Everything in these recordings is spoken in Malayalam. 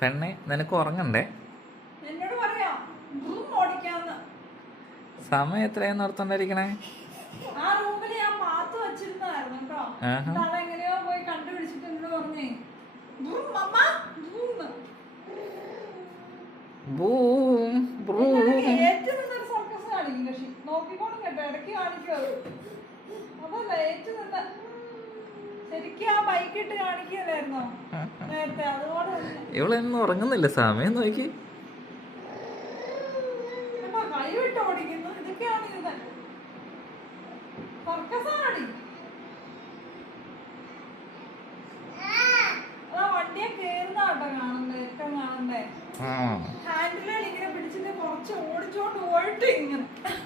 പെണ്ണെ നിനക്ക് ഉറങ്ങണ്ടേ? സമയം എത്രയാന്ന് ഓർത്തോണ്ടിരിക്കണേ ആ റൂമിൽ ഞാൻ വെച്ചിരുന്നതായിരുന്നു കേട്ടോ. ആഹാ. എന്നിട്ട് പോയി കണ്ടുപിടിച്ചിട്ട് എന്നോട് പറഞ്ഞേ മമ്മ, ബ്രൂന്ന്." ബൂം ബ്രൂം നോക്കിക്കോളും കേട്ടോ ഇടയ്ക്ക് കാണിക്കോ അത്. അതല്ല ഏറ്റു നിന്ന് ഇവളെന്നും ഉറങ്ങുന്നില്ല സമയം നോക്കി.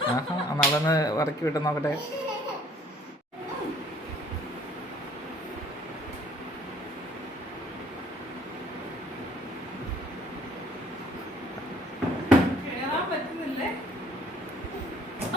കേട്ടോ വറക്കി വിട്ട് ഓടിക്കുന്നു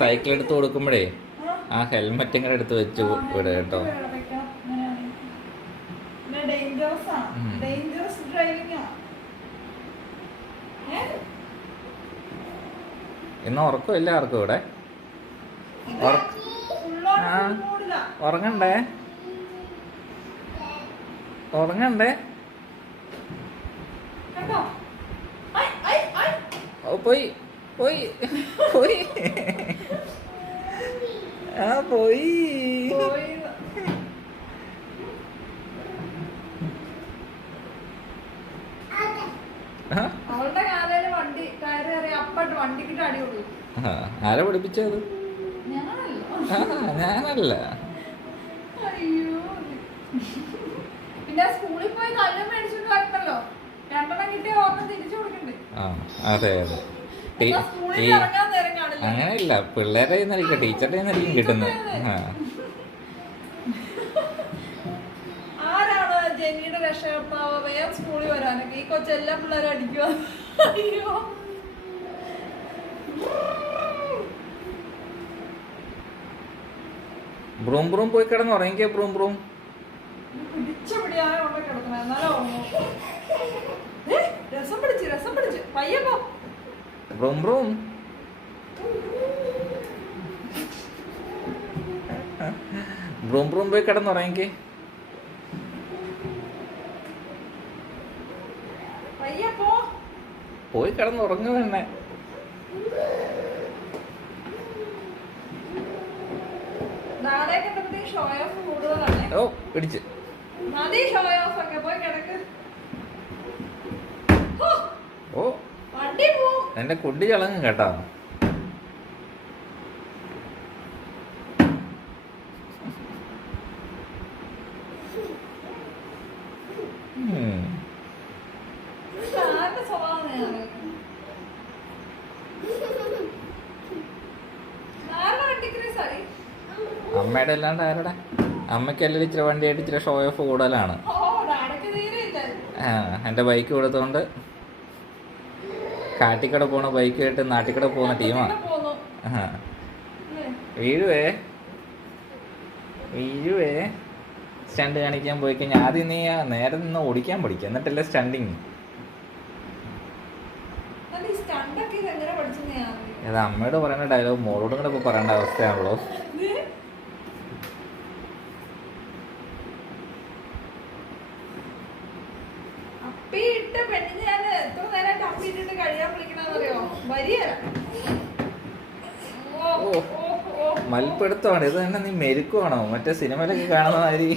സൈക്കിൾ എടുത്ത് കൊടുക്കുമ്പോഴേ ആ, ഹെൽമെറ്റ് ഇങ്ങനെ എടുത്ത് വെച്ചു ഇവിടെ വിടുക കേട്ടോ? ഇന്ന് ഉറക്കമില്ല ആർക്കും ഇവിടെ. ഉറങ്ങണ്ടേ? ഉറങ്ങണ്ടേ? പോയി. പോയി. പോയി. ആ പോയി. ആരാ പഠിപ്പിച്ചത്? ഞാനല്ലോ. പിന്നെ സ്കൂളിൽ പോയി കല്ലും മേടിച്ചോണ്ട് വരണല്ലോ. രണ്ടെണ്ണം കിട്ടിയ ഓർമ്മ തിരിച്ചു കൊടുക്കണ്ടേ? ആ അതെ അതെ. ഈ അങ്ങനെയില്ല പിള്ളേരെ നിന്നായിരിക്കും ടീച്ചറുടെ നിന്നായിരിക്കും കിട്ടുന്നത്. ആ. ആരാണ് ജെന്നിയുടെ രക്ഷകർത്താവ്? വേഗം സ്കൂളിൽ വരാനൊക്കെ. ഈ കൊച്ചെല്ലാ പിള്ളേരും അടിക്കുക അയ്യോ. ബ്രൂം ബ്രൂം പോയി കിടന്ന് ഉറങ്ങിക്കേ ബ്രൂം ബ്രൂം. പിടിച്ച കിടക്കുന്നത് എന്നാലും രസം പിടിച്ച് രസം പിടിച്ച്. പയ്യെ പോ ബ്രൂം ബ്രൂം ബ്രൂം ബ്രൂം പോയി കിടന്ന് ഉറങ്ങിക്കേ. പയ്യെ പോ. പോയി കിടന്ന് ഉറങ്ങു തന്നെ. ഓ പിടിച്ച്. ഷോ ഓഫ് ഒക്കെ. പോയി കിടക്ക് ഹോ, ഓ വണ്ടി എന്റെ കുട്ടി. ചളങ്ങും കേട്ടോ അമ്മയുടെ അല്ലാണ്ട് ആരുടെ? അമ്മയ്ക്കല്ലേ ഇച്ചിരി വണ്ടിയായിട്ട് ഇച്ചിരി ഷോ ഓഫ് കൂടുതലാണ്. ആ എന്റെ ബൈക്ക് കൊടുത്തോണ്ട് കാട്ടിക്കട പോണ ബൈക്ക് ആയിട്ട് നാട്ടിക്കട പോകുന്ന ടീമാണ്? വീഴുവേ? വീഴുവേ? സ്റ്റണ്ട് കാണിക്കാൻ പോയി കഴിഞ്ഞാൽ ആദ്യം നീ നേരെ നിന്ന് ഓടിക്കാൻ പഠിക്കുക എന്നിട്ടല്ലേ സ്റ്റണ്ടിങ് ഇത് അമ്മയോട് പറയുന്ന ഡയലോഗ് മോളോടും കൂടെ ഇപ്പോൾ പറയേണ്ട അവസ്ഥയാണല്ലോ. ഇത് അപ്പിയിട്ട് പെണ്ണിന് ഞാൻ എത്ര നേരമായിട്ട് അപ്പിയിട്ടിട്ട് കഴിയാൻ വിളിക്കണമെന്നറിയോ ഓ മൽപ്പെടുത്തമാണ്. ഇത് തന്നെ നീ മെരുക്കുവാണോ? മറ്റേ സിനിമയിലൊക്കെ കാണുന്ന മാതിരി.